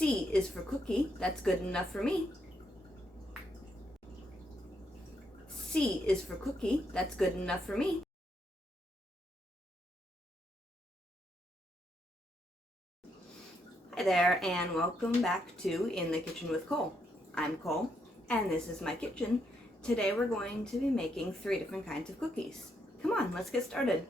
C is for cookie. That's good enough for me. C is for cookie. That's good enough for me. Hi there, and welcome back to In the Kitchen with Cole. I'm Cole, and this is my kitchen. Today we're going to be making 3 different kinds of cookies. Come on, let's get started.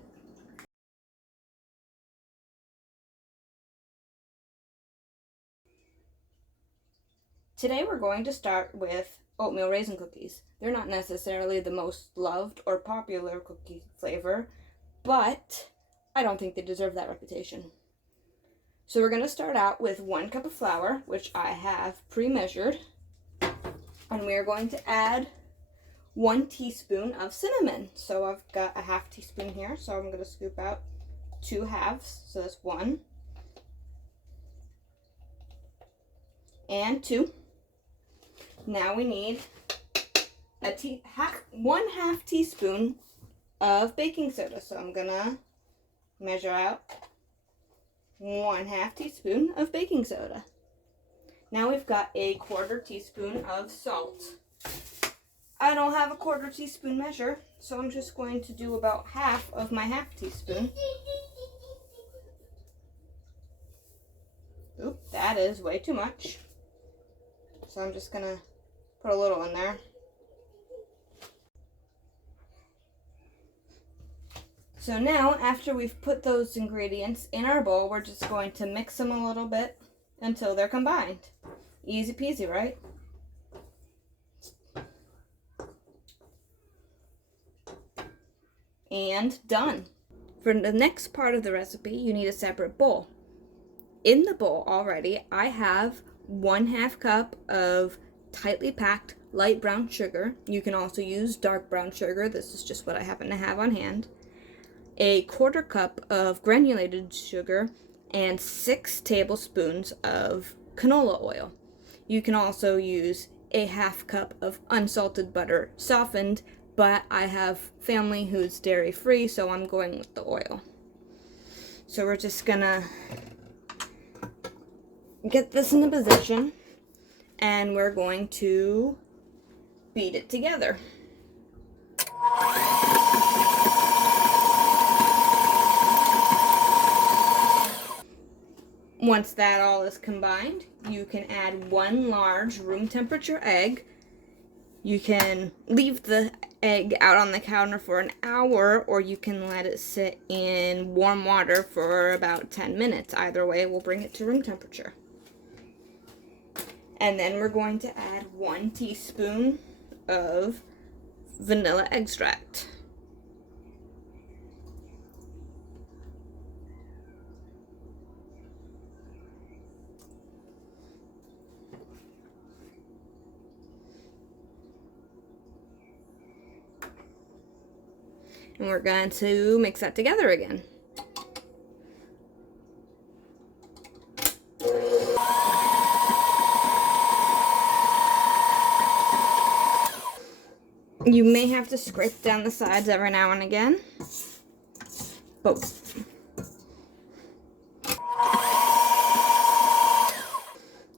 Today we're going to start with oatmeal raisin cookies. They're not necessarily the most loved or popular cookie flavor, but I don't think they deserve that reputation. So we're going to start out with 1 cup of flour, which I have pre-measured, and we are going to add 1 teaspoon of cinnamon. So I've got a half teaspoon here, so I'm going to scoop out 2 halves, so that's 1 and 2. Now we need a 1/2 teaspoon of baking soda. So I'm gonna measure out 1/2 teaspoon of baking soda. Now we've got a 1/4 teaspoon of salt. I don't have a 1/4 teaspoon measure, so I'm just going to do about half of my 1/2 teaspoon. Oop, that is way too much. So I'm just gonna put a little in there. So now, after we've put those ingredients in our bowl, we're just going to mix them a little bit until they're combined. Easy peasy, right? And done. For the next part of the recipe, you need a separate bowl. In the bowl already, I have 1/2 cup of tightly packed light brown sugar. You can also use dark brown sugar. This is just what I happen to have on hand. A 1/4 cup of granulated sugar and 6 tablespoons of canola oil. You can also use a 1/2 cup of unsalted butter, softened, but I have family who's dairy free, so I'm going with the oil. So we're just gonna get this in a position, and we're going to beat it together. Once that all is combined, you can add 1 large room temperature egg. You can leave the egg out on the counter for an hour, or you can let it sit in warm water for about 10 minutes. Either way will bring it to room temperature. And then we're going to add 1 teaspoon of vanilla extract. And we're going to mix that together again. You may have to scrape down the sides every now and again.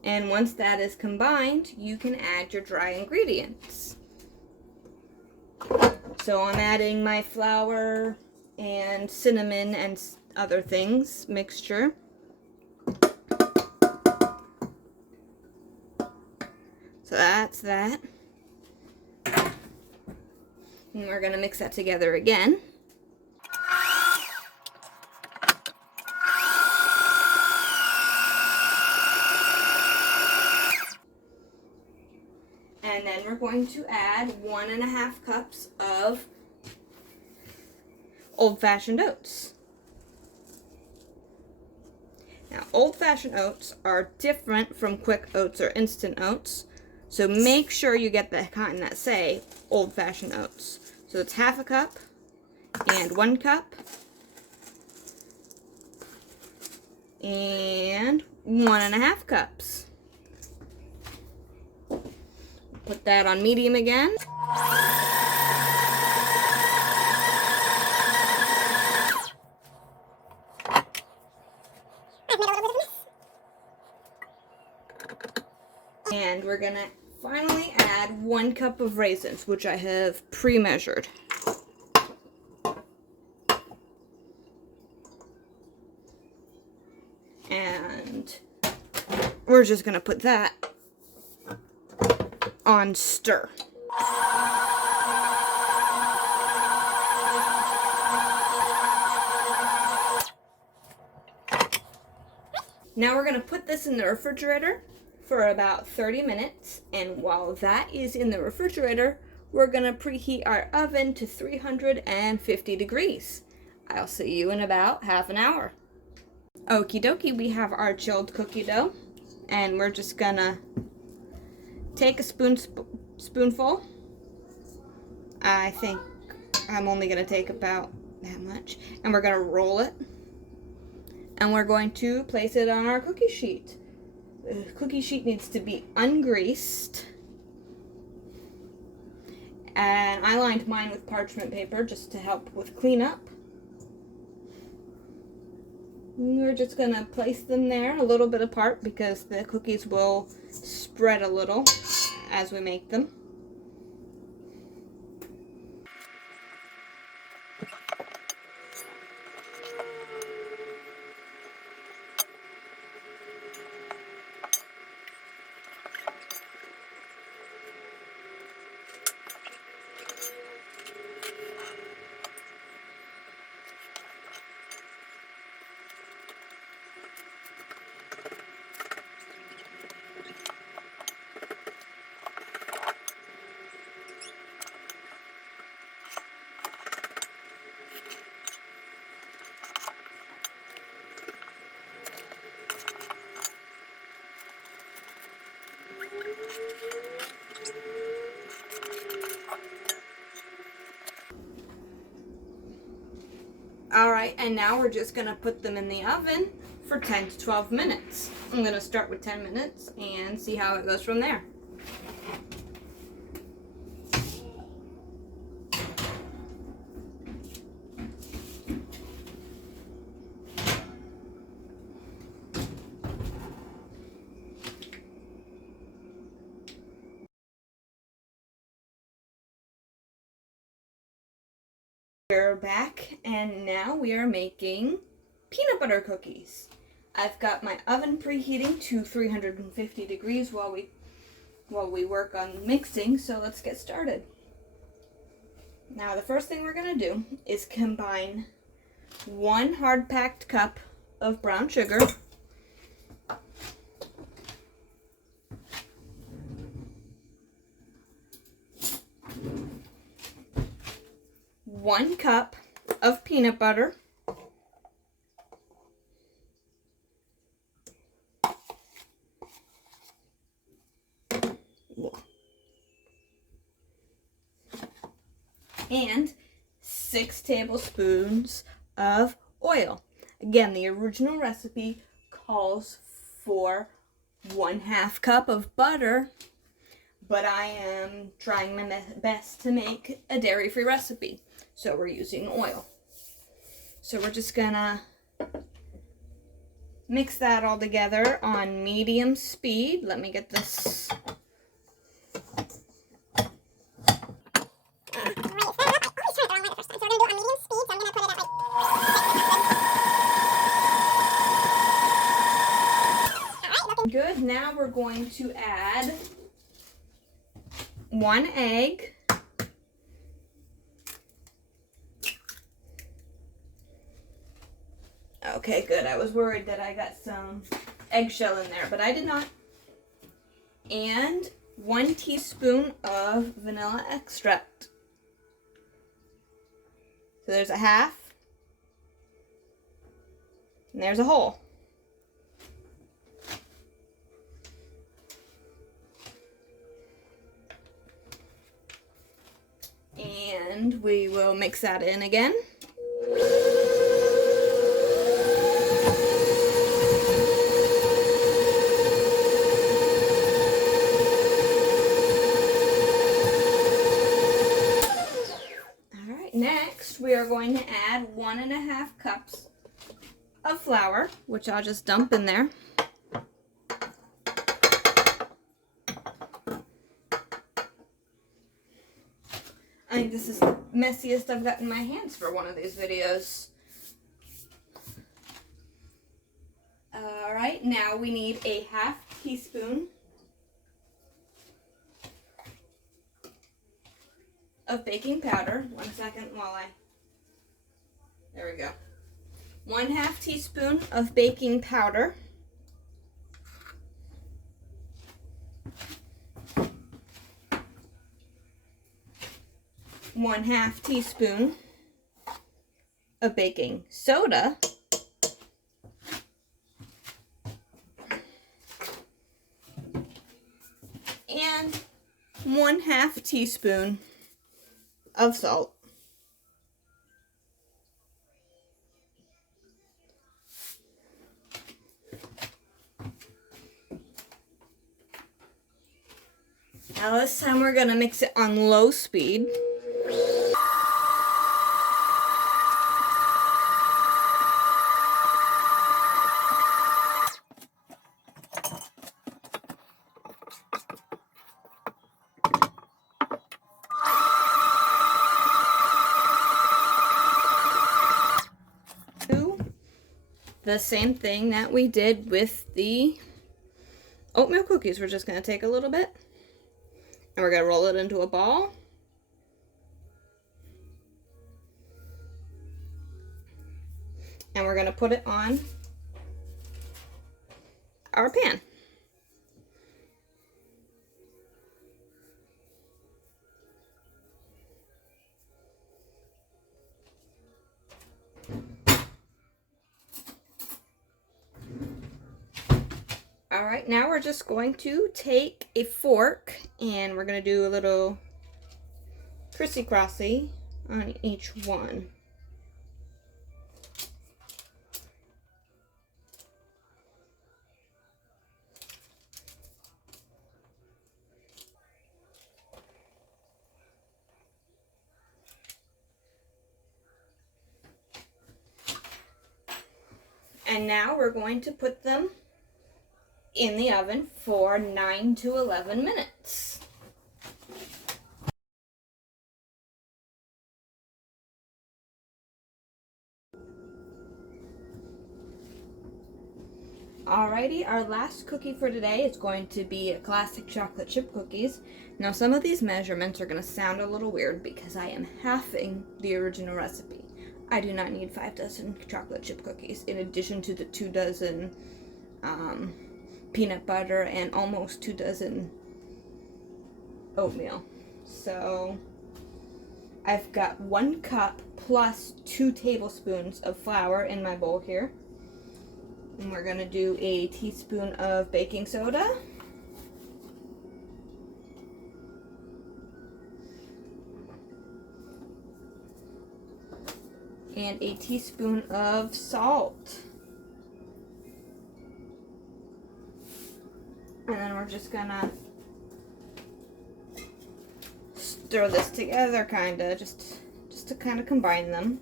And once that is combined, you can add your dry ingredients. So I'm adding my flour and cinnamon and other things mixture. So that's that. And we're going to mix that together again. And then we're going to add 1.5 cups of old-fashioned oats. Now, old-fashioned oats are different from quick oats or instant oats, so make sure you get the kind that say old-fashioned oats. So it's 1/2 cup and 1 cup and 1.5 cups. Put that on medium again. And we're gonna finally add 1 cup of raisins, which I have pre-measured. And we're just gonna put that on stir. Now we're gonna put this in the refrigerator for about 30 minutes, and while that is in the refrigerator, we're gonna preheat our oven to 350 degrees. I'll see you in about half an hour. Okie dokie, we have our chilled cookie dough, and we're just gonna take a spoonful. I think I'm only gonna take about that much, and we're gonna roll it, and we're going to place it on our cookie sheet. The cookie sheet needs to be ungreased, and I lined mine with parchment paper just to help with cleanup. We're just going to place them there a little bit apart because the cookies will spread a little as we make them. Alright, and now we're just going to put them in the oven for 10 to 12 minutes. I'm going to start with 10 minutes and see how it goes from there. We're back, and now we are making peanut butter cookies. I've got my oven preheating to 350 degrees while we work on mixing, so let's get started. Now the first thing we're going to do is combine 1 hard-packed cup of brown sugar, 1 cup of peanut butter, and 6 tablespoons of oil. Again, the original recipe calls for 1/2 cup of butter, but I am trying my best to make a dairy-free recipe, so we're using oil. So we're just gonna mix that all together on medium speed. Let me get this. Good, now we're going to add 1 egg, okay, good. I was worried that I got some eggshell in there, but I did not. And 1 teaspoon of vanilla extract. So there's a half, and there's a whole. And we will mix that in again. Alright, next we are going to add 1.5 cups of flour, which I'll just dump in there. I think this is the messiest I've gotten my hands for one of these videos. Alright, now we need a 1/2 teaspoon of baking powder. 1 second while there we go. 1/2 teaspoon of baking powder. One-half teaspoon of baking soda. And 1/2 teaspoon of salt. Now this time we're gonna mix it on low speed. The same thing that we did with the oatmeal cookies. We're just going to take a little bit and we're going to roll it into a ball. And we're going to put it on our pan. Alright, now we're just going to take a fork and we're going to do a little crissy-crossy on each one. And now we're going to put them in the oven for 9 to 11 minutes. Alrighty, our last cookie for today is going to be a classic chocolate chip cookies. Now some of these measurements are going to sound a little weird because I am halving the original recipe. I do not need 5 dozen chocolate chip cookies in addition to the 2 dozen peanut butter and almost 2 dozen oatmeal. So I've got 1 cup plus 2 tablespoons of flour in my bowl here. And we're going to do a teaspoon of baking soda. And a teaspoon of salt. And then we're just gonna stir this together, kinda, just to kind of combine them.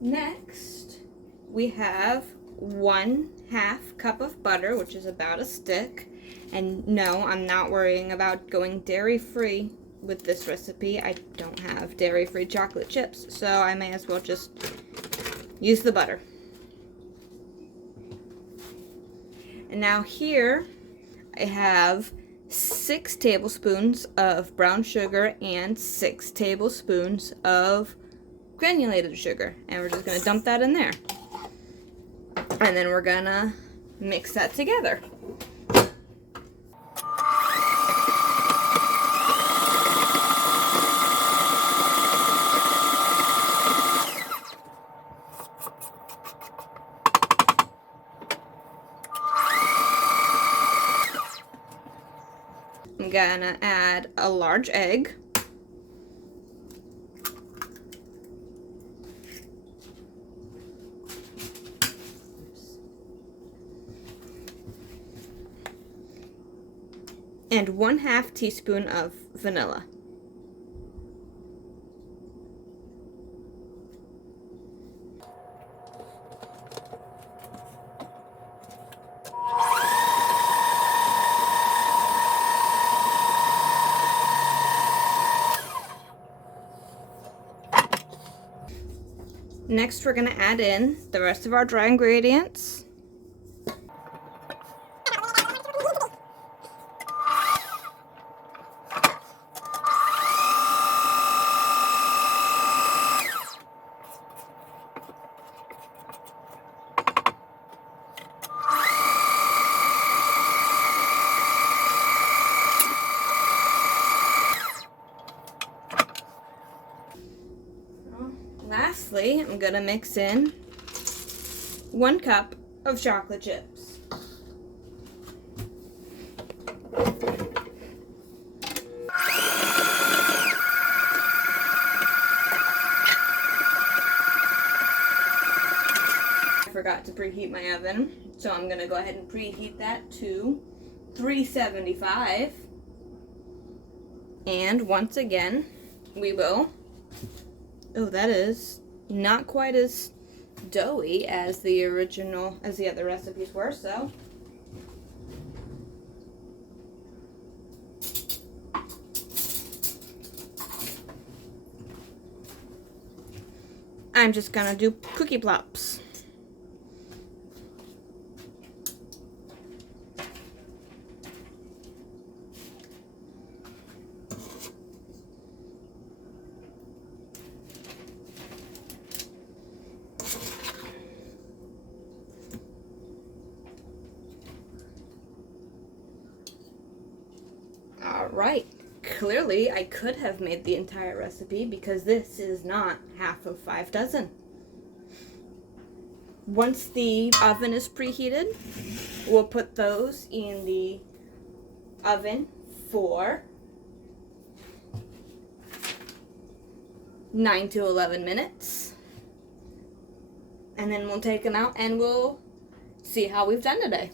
Next, we have 1/2 cup of butter, which is about a stick. And no, I'm not worrying about going dairy-free with this recipe. I don't have dairy-free chocolate chips, so I may as well just use the butter. And now here I have 6 tablespoons of brown sugar and 6 tablespoons of granulated sugar. And we're just going to dump that in there. And then we're going to mix that together. I'm gonna add a large egg. And 1/2 teaspoon of vanilla. Next, we're going to add in the rest of our dry ingredients. Lastly, I'm going to mix in 1 cup of chocolate chips. I forgot to preheat my oven, so I'm going to go ahead and preheat that to 375. And once again, we will... Oh, that is not quite as doughy as the other recipes were, so I'm just gonna do cookie plops. Alright, clearly I could have made the entire recipe because this is not half of 5 dozen. Once the oven is preheated, we'll put those in the oven for 9 to 11 minutes. And then we'll take them out and we'll see how we've done today.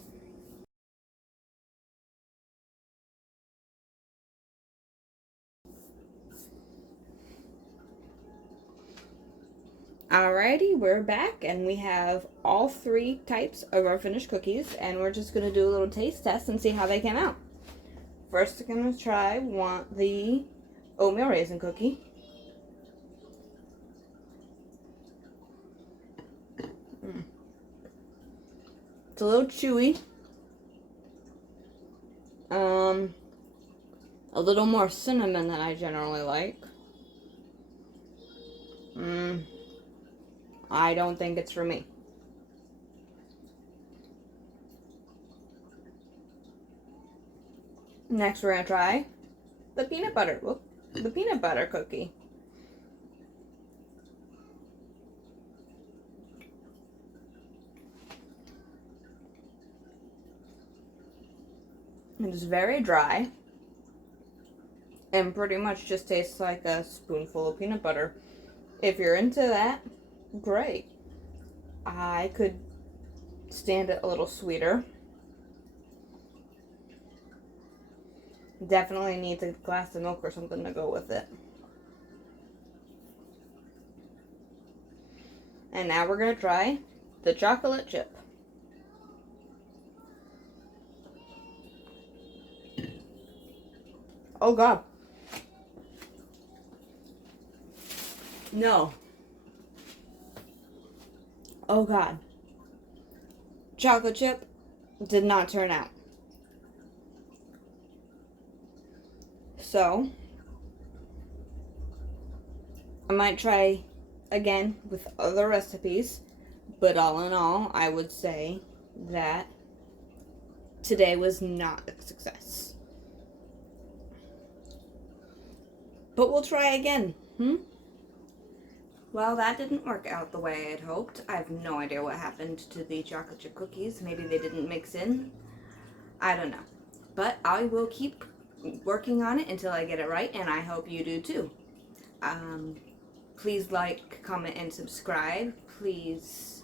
Alrighty, we're back and we have all 3 types of our finished cookies, and we're just going to do a little taste test and see how they came out. First, I'm going to try the oatmeal raisin cookie. It's a little chewy. A little more cinnamon than I generally like. I don't think it's for me. Next, we're gonna try the peanut butter cookie. It's very dry and pretty much just tastes like a spoonful of peanut butter. If you're into that, great. I could stand it a little sweeter. Definitely needs a glass of milk or something to go with it. And now we're going to try the chocolate chip. Oh God. No. Oh God. Chocolate chip did not turn out. So, I might try again with other recipes, but all in all, I would say that today was not a success. But we'll try again. Well, that didn't work out the way I had hoped. I have no idea what happened to the chocolate chip cookies. Maybe they didn't mix in. I don't know. But I will keep working on it until I get it right, and I hope you do too. Please like, comment, and subscribe. Please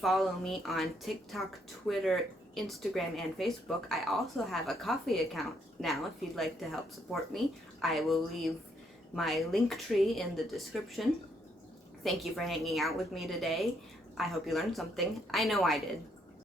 follow me on TikTok, Twitter, Instagram, and Facebook. I also have a Ko-fi account now if you'd like to help support me. I will leave my link tree in the description. Thank you for hanging out with me today. I hope you learned something. I know I did.